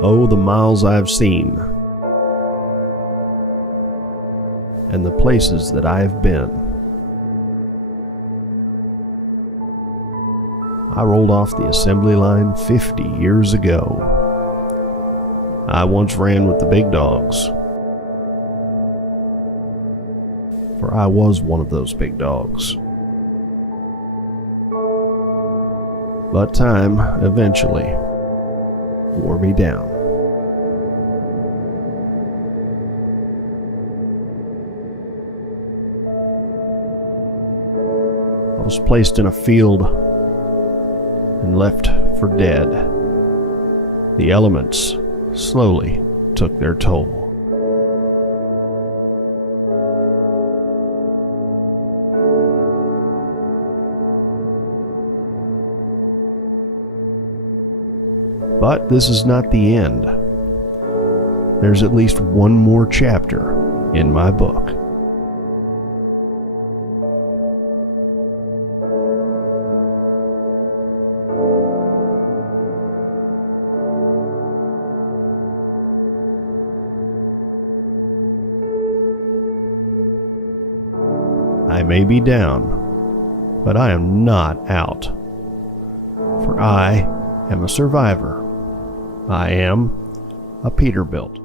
Oh, the miles I've seen, and the places that I have been. I rolled off the assembly line 50 years ago. I once ran with the big dogs, for I was one of those big dogs. But time eventually wore me down. I was placed in a field and left for dead. The elements slowly took their toll. But this is not the end. There's at least one more chapter in my book. I may be down, but I am not out. For I am a survivor. I am a Peterbilt.